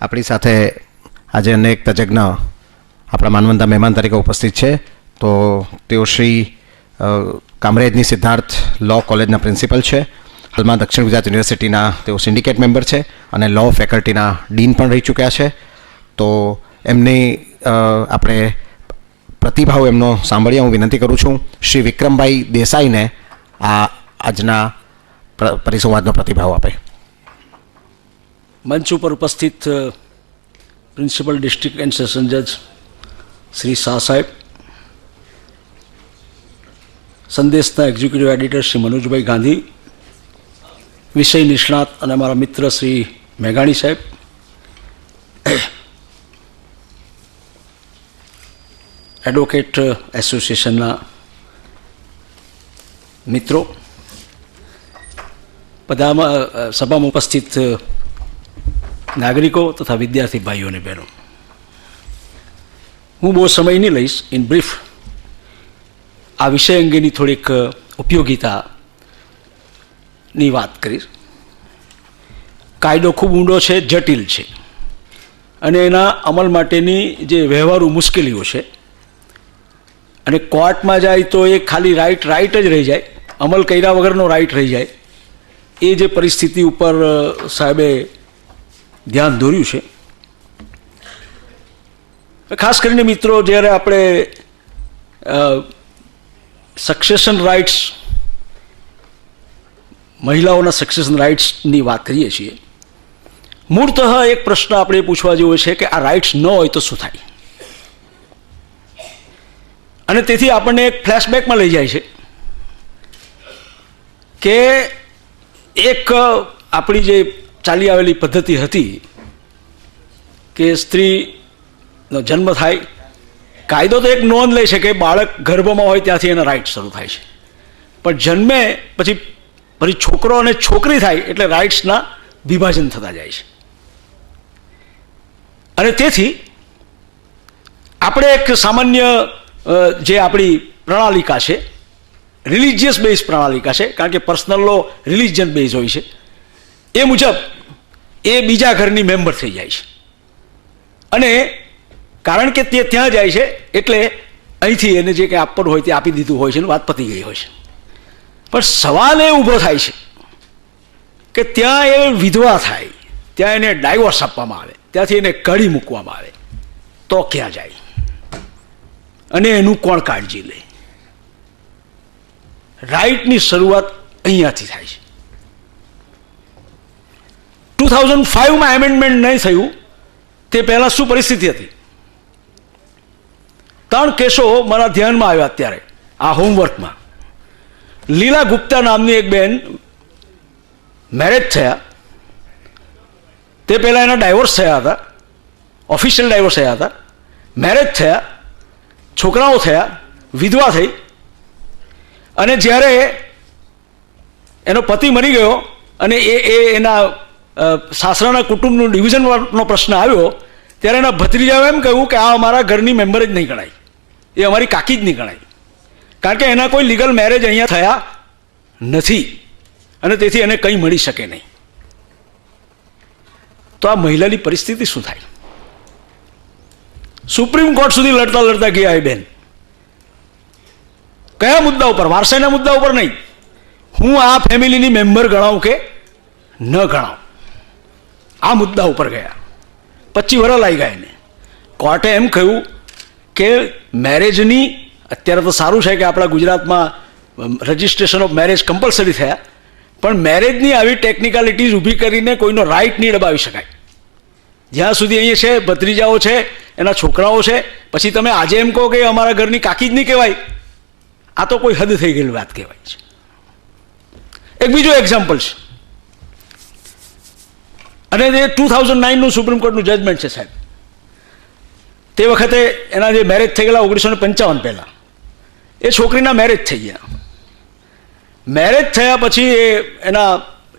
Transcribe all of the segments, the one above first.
આપણી સાથે આજે અનેક તજજ્ઞ આપણા માનવંતા મહેમાન તરીકે ઉપસ્થિત છે. તો તેઓ શ્રી કામરેજની સિદ્ધાર્થ લો કોલેજના પ્રિન્સિપલ છે. હાલમાં દક્ષિણ ગુજરાત યુનિવર્સિટીના તેઓ સિન્ડિકેટ મેમ્બર છે અને લો ફેકલ્ટીના ડીન પણ રહી ચૂક્યા છે. તો એમની આપણે પ્રતિભાવ એમનો સાંભળીએ હું વિનંતી કરું છું. શ્રી વિક્રમભાઈ દેસાઈને આ આજના પરિસંવાદનો પ્રતિભાવ આપે. મંચ ઉપર ઉપસ્થિત પ્રિન્સિપલ ડિસ્ટ્રિક્ટ એન્ડ સેશન જજ શ્રી શાહ સાહેબ, સંદેશના એક્ઝિક્યુટિવ એડિટર શ્રી મનોજભાઈ ગાંધી, વિષય નિષ્ણાત અને અમારા મિત્ર શ્રી મેઘાણી સાહેબ, એડવોકેટ એસોસિએશનના મિત્રો, બધામાં સભામાં ઉપસ્થિત નાગરિકો તથા વિદ્યાર્થી ભાઈઓ અને બહેનો, હું બહુ સમય નહીં લઈશ. ઇન બ્રીફ આ વિષય અંગેની થોડીક ઉપયોગિતાની વાત કરીશ. કાયદો ખૂબ ઊંડો છે, જટિલ છે અને એના અમલ માટેની જે વ્યવહારુ મુશ્કેલીઓ છે, અને કોર્ટમાં જાય તો એ ખાલી રાઈટ જ રહી જાય, અમલ કર્યા વગરનો રાઈટ રહી જાય, એ જે પરિસ્થિતિ ઉપર સાહેબે ધ્યાન દોર્યું છે. ખાસ કરીને મિત્રો, જ્યારે આપણે સક્સેશન રાઇટ્સ, મહિલાઓના સક્સેશન રાઇટ્સની વાત કરીએ છીએ, મૂળતઃ એક પ્રશ્ન આપણે પૂછવા જેવો છે કે આ રાઇટ્સ ન હોય તો શું થાય? અને તેથી આપણને એક ફ્લેશબેકમાં લઈ જાય છે કે એક આપણી જે ચાલી આવેલી પદ્ધતિ હતી કે સ્ત્રીનો જન્મ થાય, કાયદો તો એક નોંધ લે છે કે બાળક ગર્ભમાં હોય ત્યાંથી એના રાઇટ્સ શરૂ થાય છે, પણ જન્મે પછી છોકરો અને છોકરી થાય એટલે રાઇટ્સના વિભાજન થતા જાય છે. અને તેથી આપણે એક સામાન્ય જે આપણી પ્રણાલિકા છે, રિલિજિયસ બેઝ પ્રણાલિકા છે, કારણ કે પર્સનલ લો રિલિજન બેઝ હોય છે, એ મુજબ એ બીજા ઘરની મેમ્બર થઈ જાય છે. અને કારણ કે તે ત્યાં જાય છે એટલે અહીંથી એને જે કંઈ આપવાનું હોય તે આપી દીધું હોય છે અને વાત પતી ગઈ હોય છે. પણ સવાલ એ ઊભો થાય છે કે ત્યાં એ વિધવા થાય, ત્યાં એને ડાયવોર્સ આપવામાં આવે, ત્યાંથી એને કાઢી મૂકવામાં આવે તો ક્યાં જાય અને એનું કોણ કાળજી લે? રાઇટની શરૂઆત અહીંયાથી થાય છે. 2005માં એમેન્ડમેન્ટ નહીં થયું તે પહેલાં શું પરિસ્થિતિ હતી? 3 કેસો મારા ધ્યાનમાં આવ્યા અત્યારે આ હોમવર્કમાં. લીલા ગુપ્તા નામની એક બેન, મેરેજ થયા, તે પહેલાં એના ડાયવોર્સ થયા હતા, ઓફિશિયલ ડાયવોર્સ થયા હતા, મેરેજ થયા, છોકરાઓ થયા, વિધવા થઈ, અને જ્યારે એનો પતિ મરી ગયો અને એના સાસરાના કુટુંબનું ડિવિઝનનો પ્રશ્ન આવ્યો ત્યારે એના ભત્રીજાએ એમ કહ્યું કે આ અમારા ઘરની મેમ્બર જ નહીં ગણાય, એ અમારી કાકી જ નહીં ગણાય, કારણ કે એના કોઈ લીગલ મેરેજ અહીંયા થયા નથી અને તેથી એને કંઈ મળી શકે નહીં. તો આ મહિલાની પરિસ્થિતિ શું થાય? સુપ્રીમ કોર્ટ સુધી લડતા લડતા ગયા એ બેન. કયા મુદ્દા ઉપર? વારસાઈના મુદ્દા ઉપર નહીં, હું આ ફેમિલીની મેમ્બર ગણાવું કે ન ગણાવું, આ મુદ્દા ઉપર ગયા. 25 વર્ષ લાગી ગયા એને. કોર્ટે એમ કહ્યું કે મેરેજની, અત્યારે તો સારું છે કે આપણા ગુજરાતમાં રજિસ્ટ્રેશન ઓફ મેરેજ કમ્પલસરી થયા, પણ મેરેજની આવી ટેકનિકાલિટીઝ ઊભી કરીને કોઈનો રાઇટ નહીં દબાવી શકાય. જ્યાં સુધી અહીંયા છે, ભત્રીજાઓ છે, એના છોકરાઓ છે, પછી તમે આજે એમ કહો કે અમારા ઘરની કાકી જ નહીં કહેવાય, આ તો કોઈ હદ થઈ ગયેલી વાત કહેવાય છે. એક બીજું એક્ઝામ્પલ છે, અને એ 2009નું સુપ્રીમ કોર્ટનું જજમેન્ટ છે સાહેબ. તે વખતે એના જે મેરેજ થઈ ગયેલા 1955 પહેલાં, એ છોકરીના મેરેજ થઈ ગયા. મેરેજ થયા પછી એ એના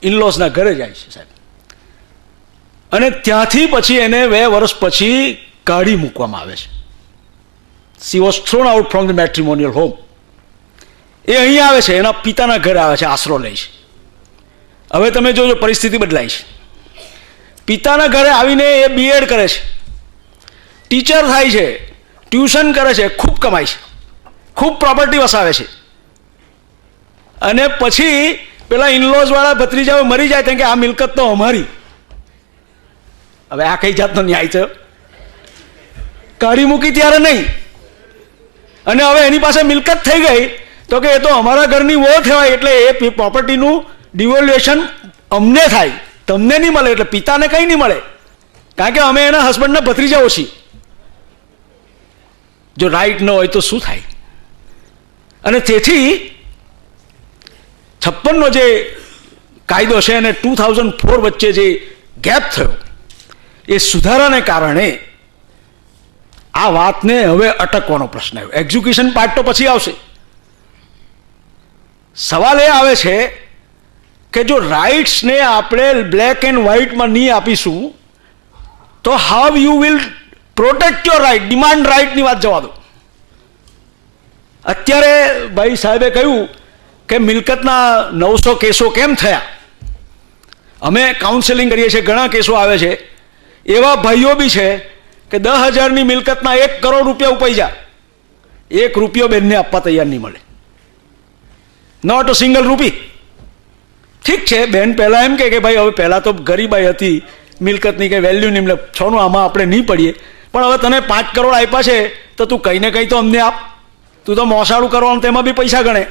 ઇનલોસના ઘરે જાય છે સાહેબ, અને ત્યાંથી પછી એને 2 વર્ષ પછી કાઢી મૂકવામાં આવે છે. She was thrown out from the matrimonial home. એ અહીં આવે છે, એના પિતાના ઘરે આવે છે, આશરો લે છે. હવે તમે જોજો પરિસ્થિતિ બદલાય છે. પિતાના ઘરે આવીને એ બીએડ કરે છે, ટીચર થાય છે, ટ્યુશન કરે છે, ખૂબ કમાય છે, ખૂબ પ્રોપર્ટી વસાવે છે, અને પછી પેલા ઇનલોઝવાળા ભત્રીજાઓ મરી જાય તેમ કે આ મિલકત તો અમારી. હવે આ કઈ જાતનો ન્યાય છે? કાઢી મૂકી ત્યારે નહીં, અને હવે એની પાસે મિલકત થઈ ગઈ તો કે એ તો અમારા ઘરની વો કહેવાય, એટલે એ પ્રોપર્ટીનું ડિવોલ્યુએશન અમને થાય, તમને નહીં મળે. એટલે પિતાને કંઈ નહીં મળે, કારણ કે અમે એના હસબન્ડના ભત્રીજાઓ છીએ. જો રાઈટ ન હોય તો શું થાય? અને તેથી 56નો જે કાયદો છે અને 2004 વચ્ચે જે ગેપ થયો, એ સુધારાને કારણે આ વાતને હવે અટકવાનો પ્રશ્ન આવ્યો. એક્ઝિક્યુશન પાર્ટ તો પછી આવશે. સવાલ એ આવે છે કે જો રાઇટ્સને આપણે બ્લેક એન્ડ વ્હાઇટમાં નહીં આપીશું તો how you will protect your right? Demand રાઇટની વાત જવા દો. અત્યારે ભાઈ સાહેબે કહ્યું કે મિલકતના 900 કેસો કેમ થયા. અમે કાઉન્સેલિંગ કરીએ છીએ, ઘણા કેસો આવે છે. એવા ભાઈઓ બી છે કે 10,000ની મિલકતના 1 કરોડ રૂપિયા ઉપાઈ જાય, 1 રૂપિયો બેનને આપવા તૈયાર નહીં મળે, નોટ અ સિંગલ રૂપી. ઠીક છે, બેન પહેલાં એમ કે ભાઈ હવે પહેલાં તો ગરીબાઈ હતી, મિલકતની કંઈ વેલ્યુ નહીં, એટલે છોનું આમાં આપણે નહીં પડીએ, પણ હવે તને 5 કરોડ આપ્યા છે તો તું કંઈ ને કંઈ તો અમને આપ. તું તો મોસાળું કરવાનું, તેમાં બી પૈસા ગણે.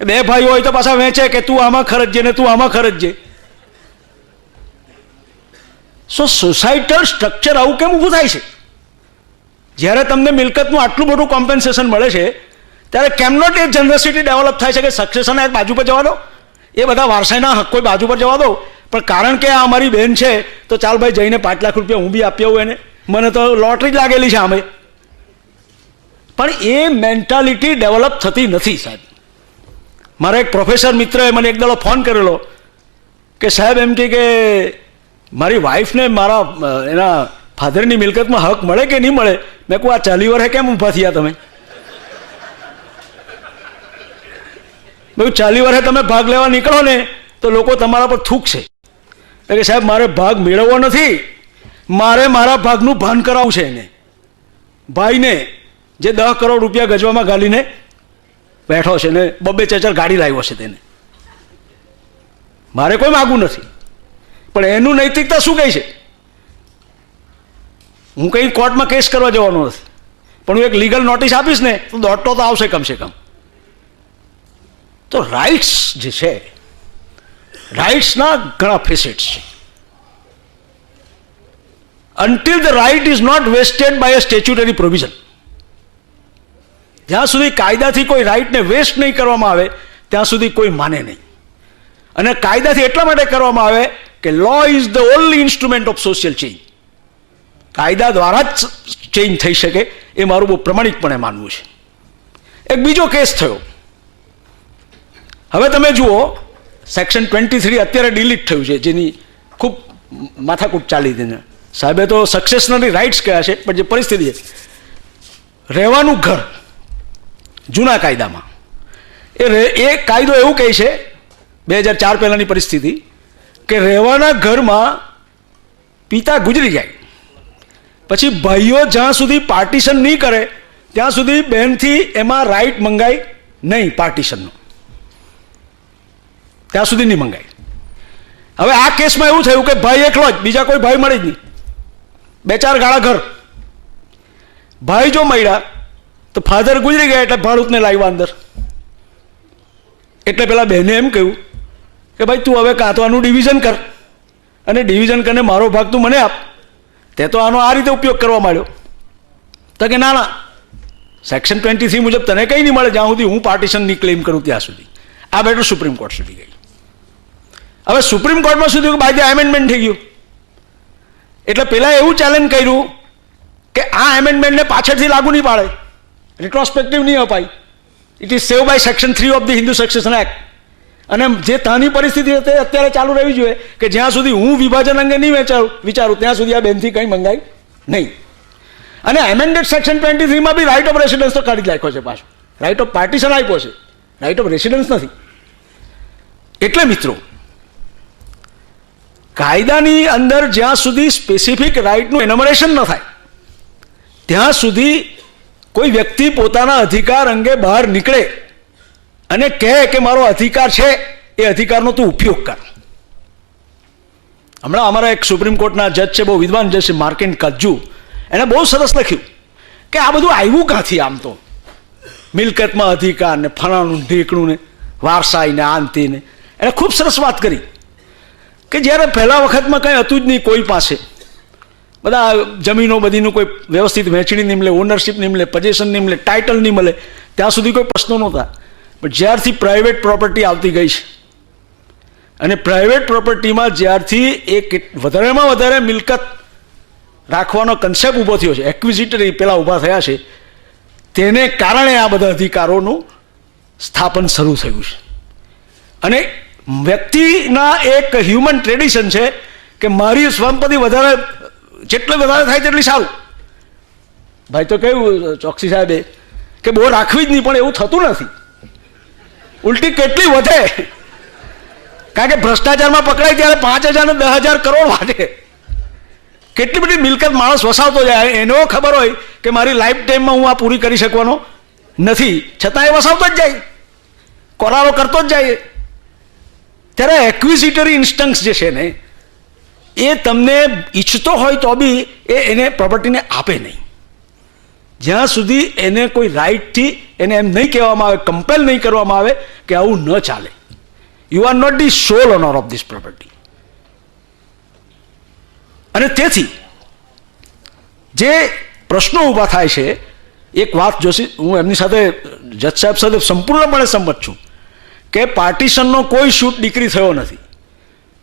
2 ભાઈઓ હોય તો પાછા વેચે કે તું આમાં ખર્ચજે ને તું આમાં ખર્ચજે. સો સોસાયટલ સ્ટ્રક્ચર આવું કેમ ઊભું થાય છે? જ્યારે તમને મિલકતનું આટલું બધું કોમ્પેન્સેશન મળે છે ત્યારે કેમ નોટ એ જનરસિટી ડેવલપ થાય છે કે સક્સેસન એક બાજુ પર જવા દો, એ બધા વારસાઈના હક કોઈ બાજુ પર જવા દો, પણ કારણ કે આ અમારી બહેન છે તો ચાલ ભાઈ જઈને 5 લાખ રૂપિયા હું બી આપી આવું એને, મને તો લોટરી જ લાગેલી છે આમે. પણ એ મેન્ટાલિટી ડેવલપ થતી નથી સાહેબ. મારા એક પ્રોફેસર મિત્રએ મને એક દાડો ફોન કરેલો કે સાહેબ એમ કે મારી વાઈફને મારા એના ફાધરની મિલકતમાં હક મળે કે નહીં મળે. મેં કહું આ 40 વર્ષે કેમ ઊભા થયા તમે? મેં 40 વર્ષે તમે ભાગ લેવા નીકળો ને તો લોકો તમારા પર થૂકશે. કે સાહેબ મારે ભાગ મેળવવો નથી, મારે મારા ભાગનું ભાન કરાવવું છે એને, ભાઈને જે 10 કરોડ રૂપિયા ગજવામાં ગાલીને બેઠો છે ને 2-4 ગાડી લાવ્યો છે તેને. મારે કોઈ માગવું નથી, પણ એનું નૈતિકતા શું કહે છે? હું કંઈ કોર્ટમાં કેસ કરવા જવાનો નથી, પણ હું એક લીગલ નોટિસ આપીશ ને તો દોડતો તો આવશે કમસે કમ. તો રાઇટ્સ જે છે, રાઇટ્સના ઘણા ફેસેટ્સ છે. Until the right is not vested by a statutory provision, જ્યાં સુધી કાયદાથી કોઈ રાઇટને વેસ્ટ નહીં કરવામાં આવે ત્યાં સુધી કોઈ માને નહીં. અને કાયદાથી એટલા માટે કરવામાં આવે કે law is the only instrument of social change. કાયદા દ્વારા જ ચેન્જ થઈ શકે, એ મારું બહુ પ્રમાણિકપણે માનવું છે. એક બીજો કેસ થયો. હવે તમે જુઓ, સેક્શન 23 અત્યારે ડિલીટ થયું છે, જેની ખૂબ માથાકૂટ ચાલી હતી. સાહેબે તો સક્સેસનરી રાઇટ્સ કહ્યા છે, પણ જે પરિસ્થિતિ છે, રહેવાનું ઘર જૂના કાયદામાં એ કાયદો એવું કહે છે 2004 પહેલાંની પરિસ્થિતિ કે રહેવાના ઘરમાં પિતા ગુજરી જાય પછી ભાઈઓ જ્યાં સુધી પાર્ટીશન નહીં કરે ત્યાં સુધી બહેનથી એમાં રાઇટ મંગાય નહીં, પાર્ટીશનનો ત્યાં સુધી નહીં મંગાય. હવે આ કેસમાં એવું થયું કે ભાઈ એકલો જ, બીજા કોઈ ભાઈ મળે જ નહીં, 2-4 ગાળા ઘર. ભાઈ જો મળ્યા તો ફાધર ગુજરી ગયા એટલે ભાડૂતને લાવ્યા અંદર. એટલે પેલા બહેને એમ કહ્યું કે ભાઈ તું હવે કાં તો આનું ડિવિઝન કર, અને ડિવિઝન કરીને મારો ભાગ તું મને આપ. તે તો આનો આ રીતે ઉપયોગ કરવા માંડ્યો. તો કે ના ના, સેક્શન 23 મુજબ તને કંઈ નહીં મળે જ્યાં સુધી હું પાર્ટીશનની ક્લેમ કરું ત્યાં સુધી. આ બેઠું સુપ્રીમ કોર્ટ સુધી ગઈ. હવે સુપ્રીમ કોર્ટમાં સુધી બાય એમેન્ડમેન્ટ થઈ ગયું. એટલે પેલા એવું ચેલેન્જ કર્યું કે આ એમેન્ડમેન્ટને પાછળથી લાગુ નહીં પાડે, રિટ્રોસ્પેક્ટિવ નહીં અપાય. It is save by section 3 of the Hindu succession act. અને જે તાની પરિસ્થિતિ તે અત્યારે ચાલુ રહેવી જોઈએ કે જ્યાં સુધી હું વિભાજન અંગે નહીં વિચારું ત્યાં સુધી આ બેનથી કંઈ મંગાય નહીં. અને amended section 23 B right of residence તો કાઢી જ નાખ્યો છે પાછો. રાઇટ ઓફ પાર્ટીશન આપ્યો છે, રાઇટ ઓફ રેસિડન્સ નથી. એટલે મિત્રો કાયદાની અંદર જ્યાં સુધી સ્પેસિફિક રાઇટનું એનમરેશન ન થાય ત્યાં સુધી કોઈ વ્યક્તિ પોતાના અધિકાર અંગે બહાર નીકળે અને કહે કે મારો અધિકાર છે, એ અધિકારનો તું ઉપયોગ કર. હમણાં અમારા એક સુપ્રીમ કોર્ટના જજ છે, બહુ વિદ્વાન જજ છે, માર્કેન કાજુ, એણે બહુ સરસ લખ્યું કે આ બધું આવ્યું ક્યાંથી? આમ તો મિલકતમાં અધિકાર ને ફલાણું ઢીકણું ને વારસાઈ ને આંતી ને, એણે ખૂબ સરસ વાત કરી કે જ્યારે પહેલા વખતમાં કંઈ હતું જ નહીં કોઈ પાસે, બધા જમીનો બધીનું કોઈ વ્યવસ્થિત વહેંચણી નહીં મળે, ઓનરશિપ નહીં મળે, પોઝેશન નહીં મળે, ટાઇટલ નહીં મળે, ત્યાં સુધી કોઈ પ્રશ્નો નહોતા. પણ જ્યારથી પ્રાઇવેટ પ્રોપર્ટી આવતી ગઈ છે અને પ્રાઇવેટ પ્રોપર્ટીમાં જ્યારથી એક વધારેમાં વધારે મિલકત રાખવાનો કન્સેપ્ટ ઊભો થયો છે, એક્વિઝિટરી પેલા ઊભા થયા છે, તેને કારણે આ બધા અધિકારોનું સ્થાપન શરૂ થયું છે. અને વ્યક્તિના એક હ્યુમન ટ્રેડિશન છે કે મારી સંપત્તિ વધારે, જેટલી વધારે થાય તેટલી સારું. ભાઈ તો કહ્યું ચોકસી સાહેબે કે બહુ રાખવી જ નહીં, પણ એવું થતું નથી, ઉલટી કેટલી વધે. કારણ કે ભ્રષ્ટાચારમાં પકડાય ત્યારે 5,000 ને 10,000 કરોડ વાટે. કેટલી બધી મિલકત માણસ વસાવતો જાય, એનો ખબર હોય કે મારી લાઈફ ટાઈમમાં હું આ પૂરી કરી શકવાનો નથી, છતાં એ વસાવતો જ જાય, કોરારો કરતો જ જાય. ત્યારે એક્વિઝિટરી ઇન્સ્ટન્સ જે છે ને, એ તમને ઈચ્છતો હોય તો બી એને પ્રોપર્ટીને આપે નહીં, જ્યાં સુધી એને કોઈ રાઇટથી એને એમ નહીં કહેવામાં આવે, કમ્પેલ નહીં કરવામાં આવે કે આવું ન ચાલે. You are not the sole owner of this property. અને તેથી જે પ્રશ્નો ઊભા થાય છે, એક વાત જોશી, હું એમની સાથે જજ સાહેબ સાથે સંપૂર્ણપણે સંમત છું કે પાર્ટીશનનો કોઈ શૂટ ડીક્રી થયો નથી.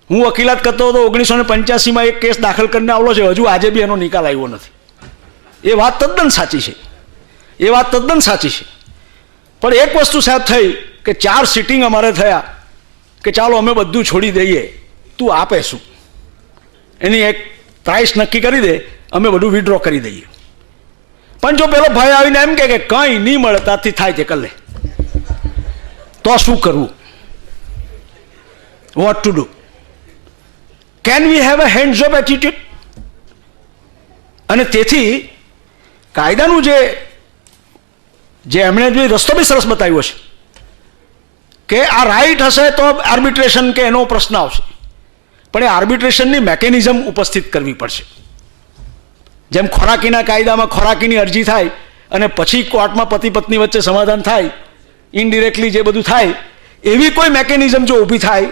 હું વકીલાત કરતો હતો 1985માં એક કેસ દાખલ કરીને આવેલો છે, હજુ આજે બી એનો નિકાલ આવ્યો નથી. એ વાત તદ્દન સાચી છે, એ વાત તદ્દન સાચી છે. પણ એક વસ્તુ સાહેબ થઈ કે 4 સિટિંગ અમારે થયા કે ચાલો અમે બધું છોડી દઈએ, તું આપે શું, એની એક પ્રાઇસ નક્કી કરી દે, અમે બધું વિડ્રો કરી દઈએ. પણ જો પેલો ભાઈ આવીને એમ કે કંઈ નહીં મળે ત્યાંથી થાય તે કરી લે, તો શું કરવું? Vote to do? Can we have a hands of attitude? અને તેથી કાયદાનું જે એમણે જે રસ્તો બી સરસ બતાવ્યો છે કે આ રાઈટ હશે તો આર્બિટ્રેશન કે એનો પ્રશ્ન આવશે, પણ એ આર્બિટ્રેશનની મેકેનિઝમ ઉપસ્થિત કરવી પડશે. જેમ ખોરાકીના કાયદામાં ખોરાકીની અરજી થાય અને પછી કોર્ટમાં પતિ પત્ની વચ્ચે સમાધાન થાય, ઇનડિરેક્ટલી જે બધું થાય, એવી કોઈ મેકેનિઝમ જો ઊભી થાય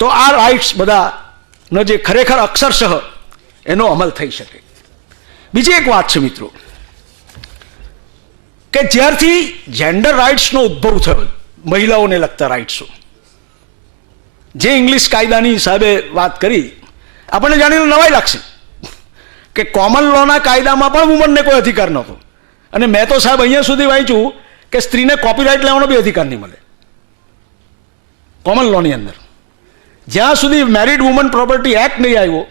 તો આ રાઇટ્સ બધાનો જે ખરેખર અક્ષરશઃ એનો અમલ થઈ શકે. બીજી એક વાત છે મિત્રો કે જ્યારથી જેન્ડર રાઇટ્સનો ઉદ્ભવ થયો, મહિલાઓને લગતા રાઇટ્સો, જે ઇંગ્લિશ કાયદાની સાહેબે વાત કરી, આપણને જાણીને નવાઈ લાગશે કે કોમન લોના કાયદામાં પણ વુમનને કોઈ અધિકાર નહોતો. અને મેં તો સાહેબ અહીંયા સુધી વાંચ્યું કે સ્ત્રીને કોપીરાઇટ લેવાનો બી અધિકાર નહીં મળે કોમન લોની અંદર. જ્યાં સુધી મેરિડ વુમન પ્રોપર્ટી એક્ટ નહીં આવ્યો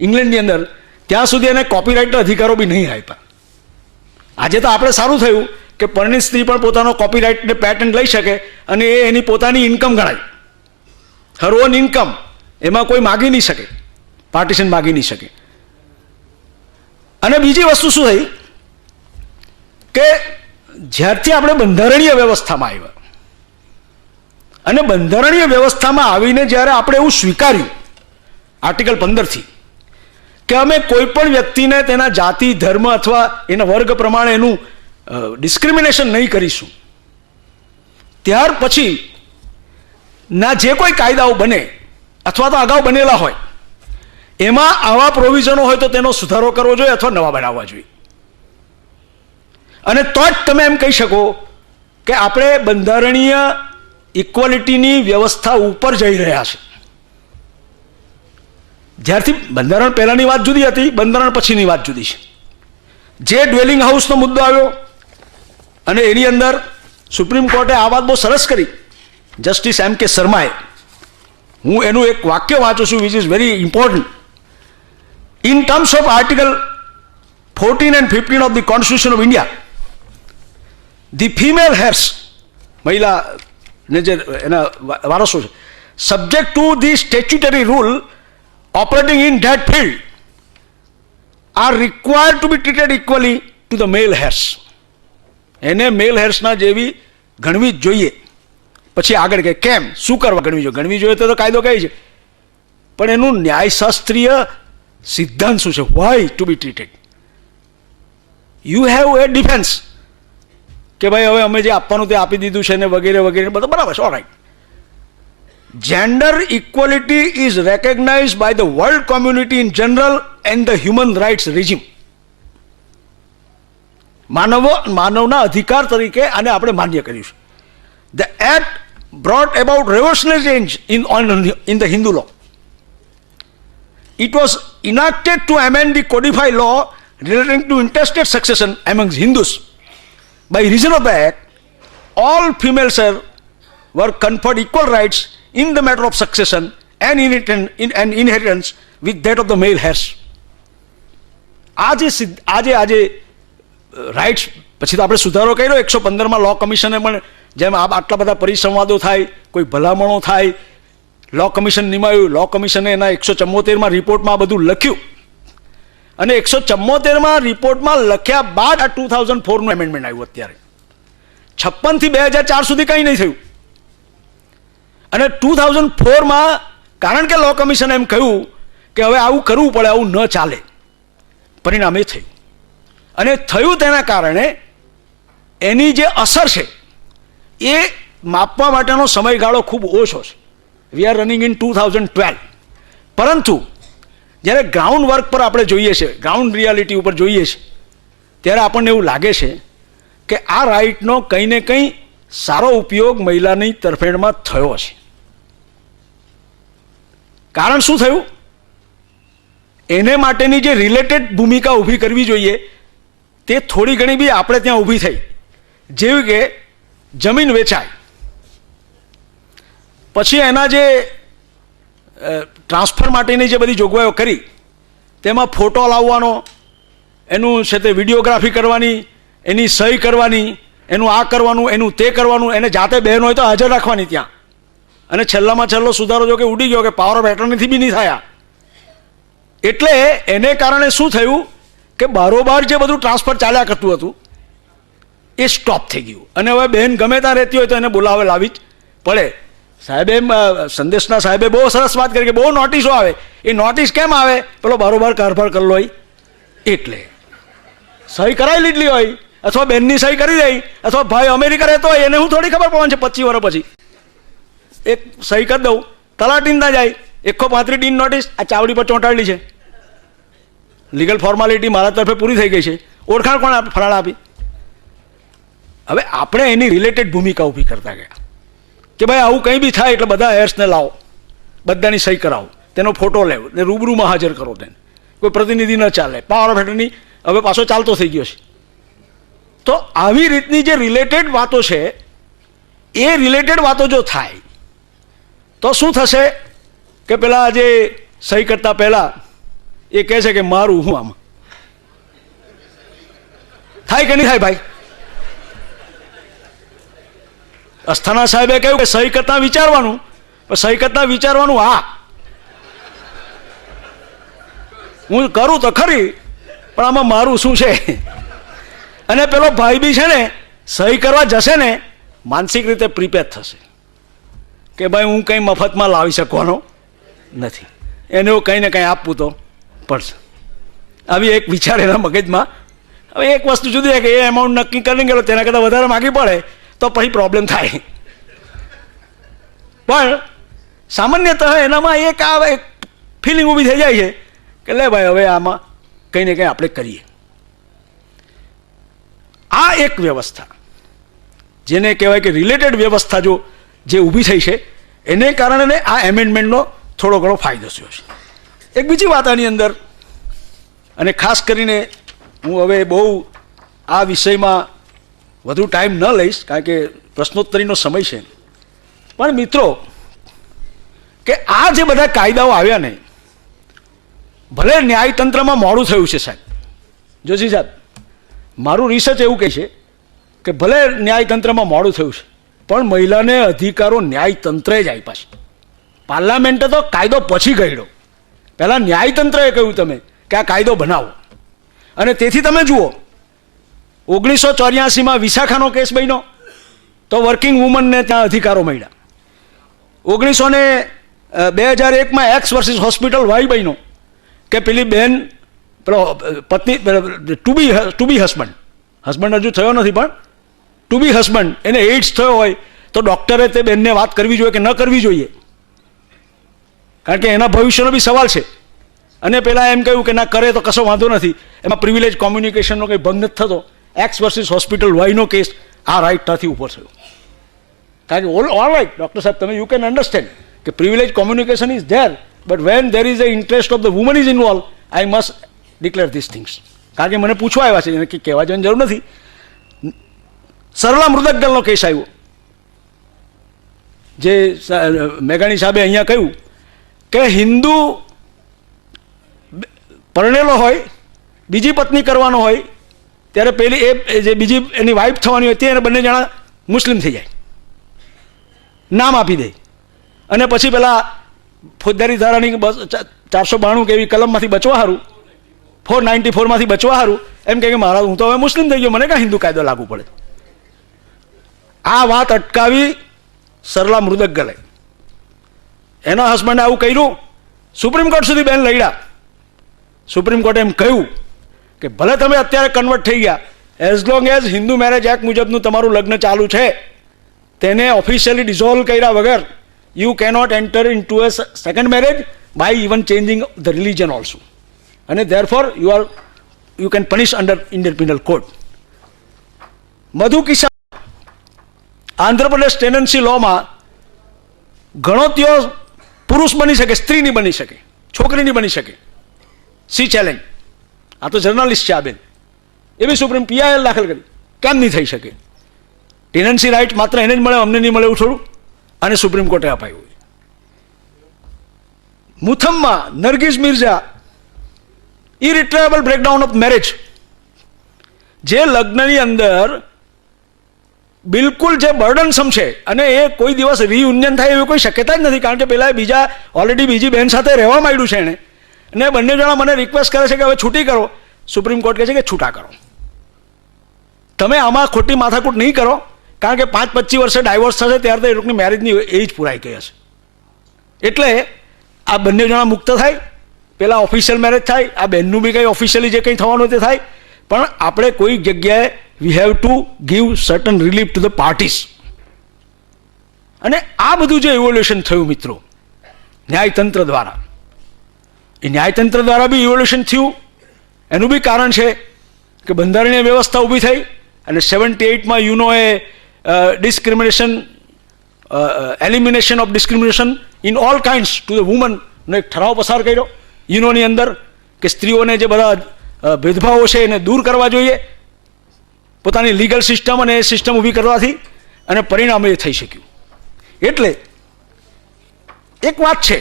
ઇંગ્લેન્ડની અંદર, ત્યાં સુધી એને કોપીરાઇટના અધિકારો બી નહીં આપ્યા. આજે તો આપણે સારું થયું કે પરણિત સ્ત્રી પણ પોતાનો કોપીરાઇટને પેટન્ટ લઈ શકે અને એ એની પોતાની ઇન્કમ ગણાય, હર ઓન ઇન્કમ, એમાં કોઈ માગી નહીં શકે, પાર્ટીશન માગી નહીં શકે. અને બીજી વસ્તુ શું થઈ કે જ્યારથી આપણે બંધારણીય વ્યવસ્થામાં આવ્યા અને બંધારણીય વ્યવસ્થામાં આવીને જ્યારે આપણે એવું સ્વીકાર્યું આર્ટિકલ 15 કે અમે કોઈ પણ વ્યક્તિને તેના જાતિ, ધર્મ અથવા એના વર્ગ પ્રમાણે એનું ડિસ્ક્રિમિનેશન નહીં કરીશું, ત્યાર પછી ના જે કોઈ કાયદાઓ બને અથવા તો અગાઉ બનેલા હોય એમાં આવા પ્રોવિઝનો હોય તો તેનો સુધારો કરવો જોઈએ અથવા નવા બનાવવા જોઈએ. અને તો જ તમે એમ કહી શકો કે આપણે બંધારણીય ઇક્વાલિટીની વ્યવસ્થા ઉપર જઈ રહ્યા છે. જ્યારથી બંધારણ પહેલાંની વાત જુદી હતી, બંધારણ પછીની વાત જુદી છે. જે ડ્વેલિંગ હાઉસનો મુદ્દો આવ્યો અને એની અંદર સુપ્રીમ કોર્ટે આ વાત બહુ સરસ કરી, જસ્ટિસ એમ કે શર્માએ. હું એનું એક વાક્ય વાંચું છું which is very important. In terms of Article 14 and 15 of the Constitution of India, the female heirs, મહિલાને જે એના વારસો છે, subject to the statutory rule operating in that field are required to be treated equally to the male heirs. એને મેલ હેર્સના જેવી ગણવી જ જોઈએ. પછી આગળ કે કેમ શું કરવા ગણવી જોઈએ? ગણવી જોઈએ તો કાયદો કહે છે, પણ એનું ન્યાયશાસ્ત્રીય સિદ્ધાંત શું છે? Why to be treated. You have a defence કે ભાઈ હવે અમે જે આપવાનું તે આપી દીધું છે ને વગેરે વગેરે બધું બરાબર છે, alright. Gender equality is recognized by the world community in general and the human rights regime. માનવના અધિકાર તરીકે આને આપણે માન્ય કર્યું છે. The act brought about revolutionary change in the Hindu law. It was enacted to amend the codified law relating to intestate succession amongst Hindus. By reason of the act, all females were conferred equal rights in the matter of succession and inheritance with that of the male heirs. આજે rights પછી તો આપણે સુધારો કર્યો 115માં લો કમિશને પણ જેમ આટલા બધા પરિસંવાદો થાય, કોઈ ભલામણો થાય, લો કમિશન નિમાયું, લો કમિશને એના 174માં રિપોર્ટમાં આ બધું લખ્યું અને 174માં રિપોર્ટમાં લખ્યા બાદ આ 2004નું એમેન્ડમેન્ટ આવ્યું. અત્યારે 56 થી 2004 સુધી કંઈ નહીં થયું અને 2004માં કારણ કે લો કમિશને એમ કહ્યું કે હવે આવું કરવું પડે, આવું ન ચાલે, પરિણામ એ થયું. અને થયું તેના કારણે એની જે અસર છે એ માપવા માટેનો સમયગાળો ખૂબ ઓછો છે. We are running in 2012. પરંતુ જ્યારે ગ્રાઉન્ડ વર્ક પર આપણે જોઈએ છે, ગ્રાઉન્ડ રિયાલિટી ઉપર જોઈએ છે, ત્યારે આપણને એવું લાગે છે કે આ રાઇટનો કંઈ ને કંઈ સારો ઉપયોગ મહિલાની તરફેણમાં થયો છે. કારણ શું થયું? એને માટેની જે રિલેટેડ ભૂમિકા ઊભી કરવી જોઈએ તે થોડી ઘણી બી આપણે ત્યાં ઊભી થઈ. જેવી કે જમીન વેચાય પછી એના જે ટ્રાન્સફર માટેની જે બધી જોગવાઈઓ કરી તેમાં ફોટો લાવવાનો, એનું છે તે વિડીયોગ્રાફી કરવાની, એની સહી કરવાની, એનું આ કરવાનું, એનું તે કરવાનું, એને જાતે બહેન હોય તો હાજર રાખવાની ત્યાં. અને છેલ્લામાં છેલ્લો સુધારો જો કે ઉડી ગયો કે પાવર ઓફ એટર્નીથી બી નહીં થયા. એટલે એને કારણે શું થયું કે બારોબાર જે બધું ટ્રાન્સફર ચાલ્યા કરતું હતું એ સ્ટોપ થઈ ગયું. અને હવે બહેન ગમે ત્યાં રહેતી હોય તો એને બોલાવે લાવી જ પડે. સાહેબે સંદેશના સાહેબે બહુ સરસ વાત કરી કે બહુ નોટિસો આવે. એ નોટિસ કેમ આવે? પેલો બારોબાર કારભાર કરેલો હોય એટલે સહી કરાવી લીધેલી હોય, અથવા બહેનની સહી કરી દઈ, અથવા ભાઈ અમેરિકા રહેતો હોય એને હું થોડી ખબર પડવાની છે 25 વર્ષ પછી એક સહી કરી દઉં, તલાટીને ના જાય, 135 ડીન નોટિસ આ ચાવડી પર ચોંટાડેલી છે, લીગલ ફોર્માલિટી મારા તરફે પૂરી થઈ ગઈ છે, ઓળખાણ કોણ આપી? ફરાળ આપી. હવે આપણે એની રિલેટેડ ભૂમિકા ઊભી કરતા ગયા કે ભાઈ આવું કંઈ બી થાય એટલે બધા હેર્સને લાવો, બધાની સહી કરાવો, તેનો ફોટો લેવો ને રૂબરૂમાં હાજર કરો, તેને કોઈ પ્રતિનિધિ ન ચાલે. પાવર ઓફ એટર્ની હવે પાછો ચાલતો થઈ ગયો છે. તો આવી રીતની જે રિલેટેડ વાતો છે એ રિલેટેડ વાતો જો થાય તો શું થશે કે પેલા જે સહી કરતા પહેલા એ કહે છે કે મારું હું આમાં થાય કે નહીં થાય? ભાઈ અસ્થાના સાહેબે કહ્યું કે સહી કરતા વિચારવાનું, સહી કરતા વિચારવાનું, હા હું કરું તો ખરી પણ આમાં મારું શું છે? અને પેલો ભાઈ બી છે ને સહી કરવા જશે ને માનસિક રીતે પ્રિપેર થશે કે ભાઈ હું કંઈ મફતમાં લાવી શકવાનો નથી, એને કંઈ ને કંઈ આપવું તો પડશે. આવી એક વિચાર એના મગજમાં. હવે એક વસ્તુ જુદી છે કે એ એમાઉન્ટ નક્કી કરી ગયેલો તેના કરતાં વધારે માગી પડે તો પછી પ્રોબ્લેમ થાય. પણ સામાન્યતઃ એનામાં એક આ એક ફિલિંગ ઊભી થઈ જાય છે કે લે ભાઈ હવે આમાં કંઈ ને કંઈ આપણે કરીએ. આ એક વ્યવસ્થા જેને કહેવાય કે રિલેટેડ વ્યવસ્થા જો જે ઊભી થઈ છે એને કારણે આ એમેન્ડમેન્ટનો થોડો ઘણો ફાયદો થયો છે. એક બીજી વાત આની અંદર, અને ખાસ કરીને હું હવે બહુ આ વિષયમાં વધુ ટાઈમ ન લઈશ કારણ કે પ્રશ્નોત્તરીનો સમય છે, પણ મિત્રો કે આ જે બધા કાયદાઓ આવ્યા ને, ભલે ન્યાયતંત્રમાં મોડું થયું છે સાહેબ, જોશી સાહેબ મારું રિસર્ચ એવું કહે છે કે ભલે ન્યાયતંત્રમાં મોડું થયું છે પણ મહિલાને અધિકારો ન્યાયતંત્રે જ આપ્યા છે. પાર્લામેન્ટે તો કાયદો પછી ઘડ્યો, પહેલાં ન્યાયતંત્રએ કહ્યું તમે કે આ કાયદો બનાવો, અને તેથી તમે જુઓ 1984માં વિશાખાનો કેસ બન્યો તો વર્કિંગ વુમનને ત્યાં અધિકારો મળ્યા. 2001માં એક્સ વર્સિસ હોસ્પિટલ વાય બન્યો કે પેલી બેન પેલો પત્ની ટુ બી હસબન્ડ હજુ થયો નથી પણ ટુ બી હસબન્ડ એને એઇડ્સ થયો હોય તો ડૉક્ટરે તે બેનને વાત કરવી જોઈએ કે ન કરવી જોઈએ, કારણ કે એના ભવિષ્યનો બી સવાલ છે. અને પહેલાં એમ કહ્યું કે ના કરે તો કશો વાંધો નથી, એમાં પ્રિવિલેજ કોમ્યુનિકેશનનો કંઈ ભંગ નથી થતો. એક્સ વર્સિસ હોસ્પિટલ વાયનો કેસ આ રાઇટથી ઉપર થયો, કારણ કે ઓલ રાઇટ ડૉક્ટર સાહેબ તમે યુ કેન અન્ડરસ્ટેન્ડ કે privilege communication is there, but when there is a interest of the woman is involve I must declare this things. કારણ કે મને પૂછવા આવ્યા છે, એને કે કહેવા જવાની જરૂર નથી. સરલા મૃદકગલનો કેસ આવ્યો, જે મેઘાણી સાહેબે અહીંયા કહ્યું કે હિન્દુ પરણેલો હોય, બીજી પત્ની કરવાનો હોય ત્યારે પેલી એ જે બીજી એની વાઇફ થવાની હોય તે એને બંને જણા મુસ્લિમ થઈ જાય, નામ આપી દે, અને પછી પેલા ફોજદારી ધારાની 492 કે એવી કલમમાંથી બચવા સારું, 494માંથી બચવા સારું એમ કે મારા હું તો હવે મુસ્લિમ થઈ ગયો, મને કાં હિન્દુ કાયદો લાગુ પડે. આ વાત અટકાવી સરલા મૃદકગલે. એના હસબન્ડે આવું કર્યું, સુપ્રીમ કોર્ટ સુધી બેન લડ્યા. સુપ્રીમ કોર્ટે એમ કહ્યું કે ભલે તમે અત્યારે કન્વર્ટ થઈ ગયા, as long as Hindu marriage act મુજબનું તમારું લગ્ન ચાલુ છે તેને ઓફિશિયલી ડિઝોલ્વ કર્યા વગર you cannot enter in to a second marriage by even changing the religion also, અને therefore you can punish under Indian penal code. Madhu કિસ્સા આંધ્રપ્રદેશ ટેનન્સી લોમાં ગણોત્યો પુરુષ બની શકે, સ્ત્રી નહીં બની શકે, છોકરી નહીં બની શકે. C challenge. આ તો જર્નલિસ્ટ છે આ બેન, એ બી સુપ્રીમ PIL દાખલ કરી, કેમ નહીં થઈ શકે? ટેનન્સી રાઇટ માત્ર એને જ મળે, અમને નહીં મળે એવું થોડું, અને સુપ્રીમ કોર્ટે અપાયું. મુથમમાં Nargis Mirza irretrievable breakdown of marriage, જે લગ્નની અંદર બિલકુલ જે બર્ડનસમ છે અને એ કોઈ દિવસ રિયુનિયન થાય એવી કોઈ શક્યતા જ નથી, કારણ કે પેલા બીજા ઓલરેડી બીજી બેન સાથે રહેવા માંડ્યું છે એને, અને બંને જણા મને રિક્વેસ્ટ કરે છે કે હવે છૂટી કરો. સુપ્રીમ કોર્ટ કહે છે કે છૂટા કરો. તમે આમાં ખોટી માથાકૂટ નહીં કરો, કારણ કે 5-25 વર્ષે ડાયવોર્સ થશે ત્યારે તો એ લોકોની મેરેજની એજ પૂરાઈ ગઈ હશે. એટલે આ બંને જણા મુક્ત થાય, પેલા ઓફિશિયલ મેરેજ થાય, આ બેનનું બી કંઈ ઓફિશિયલી જે કંઈ થવાનું તે થાય, પણ આપણે કોઈ જગ્યાએ we have to give certain relief to the parties. અને આ બધું જે ઇવોલ્યુશન થયું મિત્રો ન્યાયતંત્ર દ્વારા, એ ન્યાયતંત્ર દ્વારા બી ઇવોલ્યુશન થયું. એનું બી કારણ છે કે બંધારણીય વ્યવસ્થા ઊભી થઈ અને 78માં યુનોએ discrimination elimination of discrimination in all kinds to the વુમનનો એક ઠરાવ પસાર કર્યો યુનોની અંદર કે સ્ત્રીઓને જે બધા ભેદભાવો છે એને દૂર કરવા જોઈએ, પોતાની લીગલ સિસ્ટમ અને એ સિસ્ટમ ઊભી કરવાથી, અને પરિણામ એ થઈ શક્યું. એટલે એક વાત છે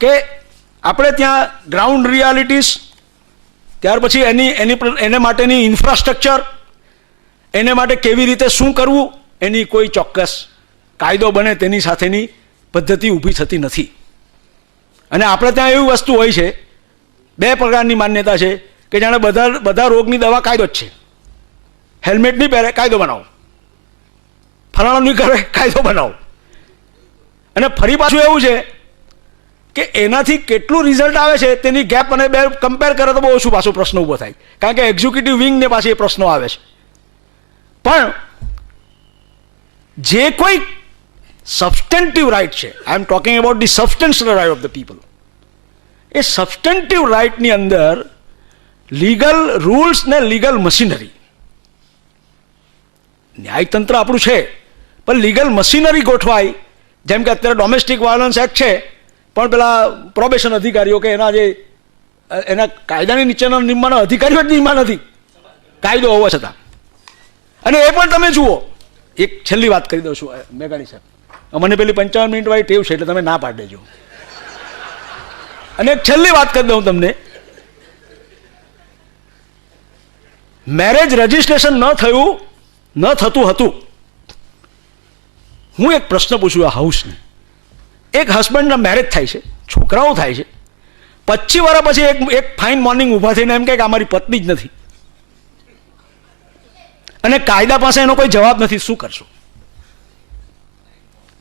કે આપણે ત્યાં ગ્રાઉન્ડ રિયાલિટીઝ, ત્યાર પછી એને માટેની ઇન્ફ્રાસ્ટ્રક્ચર, એને માટે કેવી રીતે શું કરવું એની કોઈ ચોક્કસ કાયદો બને તેની સાથેની પદ્ધતિ ઊભી થતી નથી. અને આપણે ત્યાં એવી વસ્તુ હોય છે, 2 પ્રકારની માન્યતા છે કે જાણે બધા રોગની દવા કાયદો જ છે. હેલ્મેટ નહીં પહેરે કાયદો બનાવો, ફલાણું નહીં કરે કાયદો બનાવો. અને ફરી પાછું એવું છે કે એનાથી કેટલું રિઝલ્ટ આવે છે તેની ગેપ અને બે કમ્પેર કરે તો બહુ ઓછું પાછો પ્રશ્ન ઊભો થાય, કારણ કે એક્ઝિક્યુટિવ વિંગને પાછી એ પ્રશ્નો આવે છે. પણ જે કોઈ સબસ્ટેન્ટિવ રાઇટ છે, I am talking about the substantial right of the people, એ સબસ્ટેન્ટિવ રાઇટની અંદર લીગલ રૂલ્સ ને લીગલ મશીનરી, ન્યાયતંત્ર આપણું છે પણ લીગલ મશીનરી ગોઠવાય. જેમ કે અત્યારે ડોમેસ્ટિક વાયોલન્સ એક્ટ છે, પણ પેલા પ્રોબેશન અધિકારીઓ કે એના કાયદાની નીચેના નિયમના અધિકારીઓ જ નિયમમાં નથી કાયદો હોવા છતાં. અને એ પણ તમે જુઓ, એક છેલ્લી વાત કરી દઉં છું મેઘાણી સાહેબ, મને પેલી 55 મિનિટ વાળી ટેવ છે એટલે તમે ના પાડી દેજો. અને એક છેલ્લી વાત કરી દઉં તમને, મેરેજ રજિસ્ટ્રેશન ન થતું હતું. હું એક પ્રશ્ન પૂછું આ હાઉસને, એક હસબન્ડના મેરેજ થાય છે, છોકરાઓ થાય છે, 25 વર્ષ પછી એક ફાઇન મોર્નિંગ ઊભા થઈને એમ કહે કે અમારી પત્ની જ નથી, અને કાયદા પાસે એનો કોઈ જવાબ નથી, શું કરશો?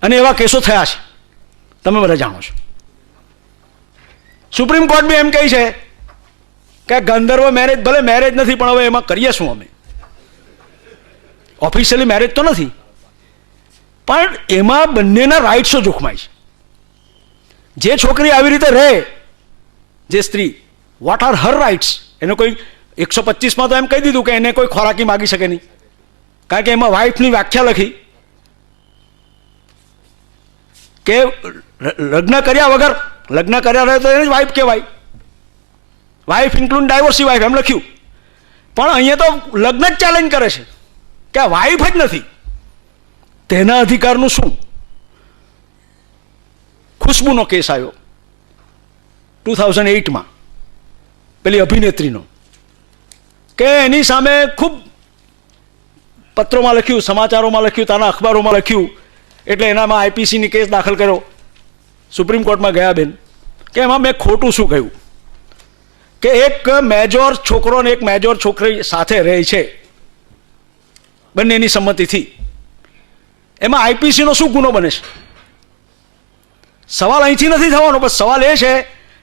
અને એવા કેસો થયા છે, તમે બધા જાણો છો. સુપ્રીમ કોર્ટ બી એમ કહે છે કે ગંધર્વ મેરેજ, ભલે મેરેજ નથી પણ હવે એમાં કરીએ શું અમે? ઓફિશિયલી મેરેજ તો નથી, પણ એમાં બંનેના રાઇટ્સો જોખમાય છે. જે છોકરી આવી રીતે રહે, જે સ્ત્રી, વોટ આર હર રાઇટ્સ? એને કોઈ 125માં તો એમ કહી દીધું કે એને કોઈ ખોરાકી માગી શકે નહીં, કારણ કે એમાં વાઇફની વ્યાખ્યા લખી કે લગ્ન કર્યા વગર, લગ્ન કર્યા રહે તો એને જ વાઇફ કહેવાય, વાઇફ ઇન્ક્લુડ ડાયવોર્સી વાઇફ એમ લખ્યું. પણ અહીંયા તો લગ્ન જ ચેલેન્જ કરે છે કે આ વાઇફ જ નથી, તેના અધિકારનું શું? ખુશ્બુનો કેસ આવ્યો 2008માં, પેલી અભિનેત્રીનો, કે એની સામે ખૂબ પત્રોમાં લખ્યું, સમાચારોમાં લખ્યું, તાના અખબારોમાં લખ્યું, એટલે એનામાં આઈપીસીની કેસ દાખલ કર્યો. સુપ્રીમ કોર્ટમાં ગયા બેન કે એમાં મેં ખોટું શું કહ્યું કે એક મેજોર છોકરો અને એક મેજોર છોકરી સાથે રહે છે બંનેની સંમતિથી, એમાં આઈપીસીનો શું ગુનો બને છે? સવાલ અહીંથી નથી થવાનો, પણ સવાલ એ છે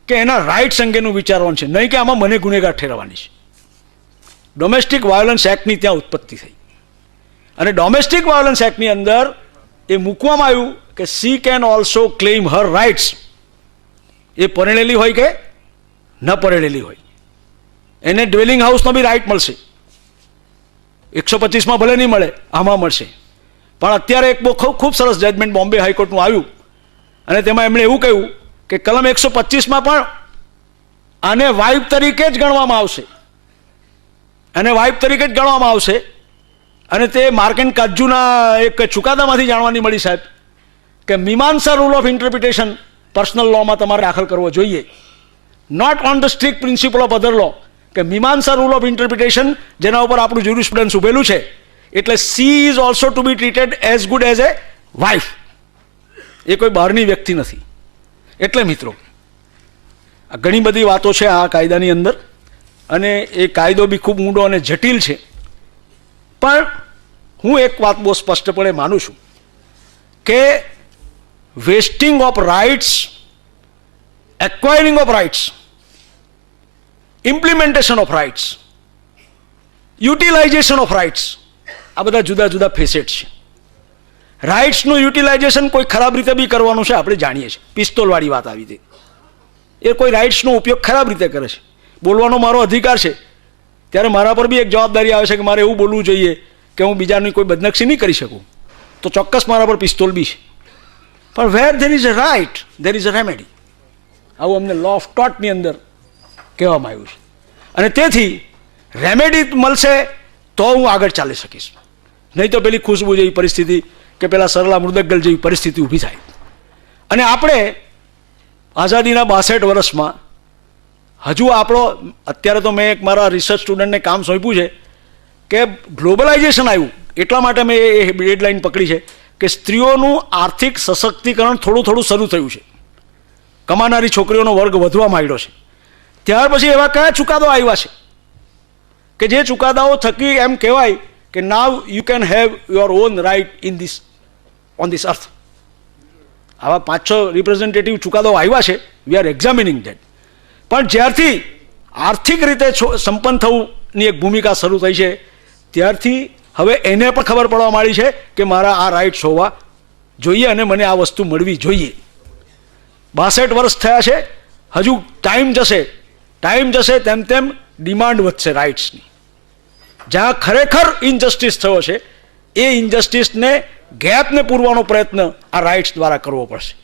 કે એના રાઇટ્સ અંગેનું વિચારવાનું છે, નહીં કે આમાં મને ગુનેગાર ઠેરવવાની છે. ડોમેસ્ટિક વાયોલન્સ એક્ટની ત્યાં ઉત્પત્તિ થઈ, અને ડોમેસ્ટિક વાયોલન્સ એક્ટની અંદર એ મૂકવામાં આવ્યું કે she can also claim her rights. એ પરણેલી હોય કે ન પરણેલી હોય, એને ડ્વેલિંગ હાઉસનો બી રાઇટ મળશે. 125માં ભલે નહીં મળે, આમાં મળશે. પણ અત્યારે એક બહુ ખૂબ સરસ જજમેન્ટ બોમ્બે હાઈકોર્ટનું આવ્યું, અને તેમાં એમણે એવું કહ્યું કે કલમ 125માં પણ આને વાઇફ તરીકે જ ગણવામાં આવશે, અને વાઇફ તરીકે જ ગણવામાં આવશે. અને તે માર્કેન કાજ્જુના એક ચુકાદામાંથી જાણવાની મળી સાહેબ કે Mimamsa rule of interpretation personal લોમાં તમારે દાખલ કરવો જોઈએ, not on the strict principle of other law, કે મીમાંસા રૂલ ઓફ ઇન્ટરપ્રિટેશન જેના ઉપર આપણું જ્યુરિસ્પ્રુડન્સ ઉભેલું છે, એટલે she is also to be treated as good as a wife. એ કોઈ બહારની વ્યક્તિ નથી. એટલે મિત્રો, આ ઘણી બધી વાતો છે આ કાયદાની અંદર, અને એ કાયદો બી ખૂબ ઊંડો અને જટિલ છે. પણ હું એક વાત બહુ સ્પષ્ટપણે માનું છું કે vesting of rights, acquiring of rights, implementation of rights, utilisation of rights, આ બધા જુદા જુદા ફેસેટ છે. રાઇટ્સનું યુટિલાઇઝેશન કોઈ ખરાબ રીતે બી કરવાનું છે, આપણે જાણીએ છીએ. પિસ્તોલવાળી વાત આવી હતી, એ કોઈ રાઇટ્સનો ઉપયોગ ખરાબ રીતે કરે છે. બોલવાનો મારો અધિકાર છે, ત્યારે મારા પર બી એક જવાબદારી આવે છે કે મારે એવું બોલવું જોઈએ કે હું બીજાની કોઈ બદનક્ષી નહીં કરી શકું, તો ચોક્કસ મારા પર પિસ્તોલ બી છે. પણ where there is a right there is a remedy, આવું અમને લો ઓફ ટોર્ટની અંદર કહેવામાં આવ્યું છે. અને તેથી રેમેડી મળશે તો હું આગળ ચાલી શકીશ, નહીં તો પેલી ખુશ્બુ જેવી પરિસ્થિતિ કે પેલા સરલા મૃદગલ જેવી પરિસ્થિતિ ઊભી થાય. અને આપણે આઝાદીના 62 વર્ષમાં હજુ આપણો, અત્યારે તો મેં એક મારા રિસર્ચ સ્ટુડન્ટને કામ સોંપ્યું છે કે ગ્લોબલાઇઝેશન આવ્યું, એટલા માટે મેં એ ડેડલાઇન પકડી છે કે સ્ત્રીઓનું આર્થિક સશક્તિકરણ થોડું થોડું શરૂ થયું છે, કમાનારી છોકરીઓનો વર્ગ વધવા માંડ્યો છે. ત્યાર પછી એવા કયા ચુકાદો આવ્યા છે કે જે ચુકાદાઓ થકી એમ કહેવાય કે now you can have your own right in this on this earth. આવા 5-6 રિપ્રેઝેન્ટેટિવ ચુકાદો આવ્યા છે, વી આર એક્ઝામિનિંગ ધેટ. પણ જ્યારથી આર્થિક રીતે સંપન્ન થવુંની એક ભૂમિકા શરૂ થઈ છે, ત્યારથી હવે એને પણ ખબર પડવા માંડી છે કે મારા આ રાઇટ્સ હોવા જોઈએ અને મને આ વસ્તુ મળવી જોઈએ. 62 વર્ષ થયા છે, હજુ ટાઈમ જશે તેમ તેમ ડિમાન્ડ વધશે રાઇટ્સની. જ્યાં ખરેખર ઇનજસ્ટિસ થયો છે એ ઇનજસ્ટિસને, ગેપને પૂરવાનો પ્રયત્ન આ રાઇટ્સ દ્વારા કરવો પડશે.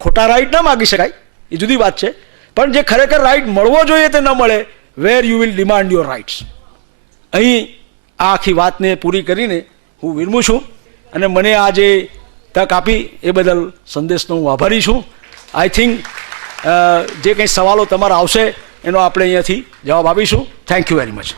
ખોટા રાઇટ ના માગી શકાય, એ જુદી વાત છે, પણ જે ખરેખર રાઇટ મળવો જોઈએ તે ન મળે, where you will demand your rights. અહીં આ આખી વાતને પૂરી કરીને હું વિરમું છું, અને મને આ જે તક આપી એ બદલ સંદેશનો હું આભારી છું. આઈ થિંક જે કંઈ સવાલો તમારા આવશે એનો આપણે અહીંયાથી જવાબ આપીશું. Thank you very much.